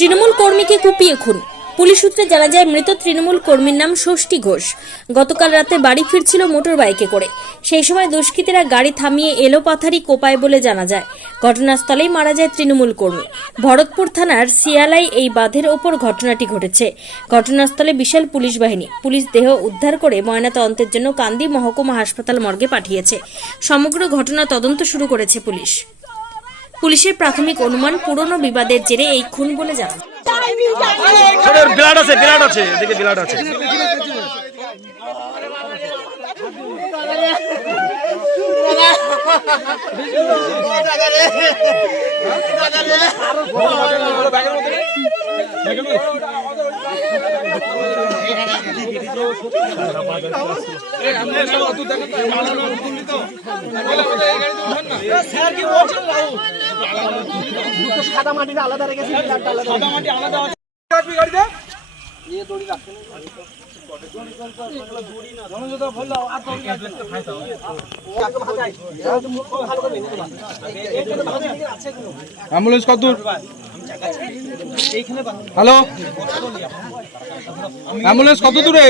তৃণমূল কর্মীকে কুপিয়ে খুন। পুলিশ সূত্রে জানা যায়, মৃত তৃণমূল কর্মীর নাম ষষ্ঠী ঘোষ। গতকাল রাতে বাড়ি ফিরছিল মোটর বাইকে করে। সেই সময় দুষ্কৃতীরা গাড়ি থামিয়ে এলোপাথারি কোপায় বলে জানা যায়। ঘটনাস্থলেই মারা যায় তৃণমূল কর্মী। ভরতপুর থানার সিয়ালাই এই বাঁধের ওপর ঘটনাটি ঘটেছে। ঘটনাস্থলে বিশাল পুলিশ বাহিনী। পুলিশ দেহ উদ্ধার করে ময়নাতদন্তের জন্য কান্দি মহকুমা হাসপাতাল মর্গে পাঠিয়েছে। সমগ্র ঘটনা তদন্ত শুরু করেছে পুলিশ। পুলিশের প্রাথমিক অনুমান পুরনো বিবাদের জেরে এই খুন বলে জানা আছে ব্লাড আছে এদিকে আছে সাদা মাটিটা আলাদা রেখেছি আলাদা অ্যাম্বুলেন্স কত দূর? হ্যালো? অ্যাম্বুলেন্স কত দূরে?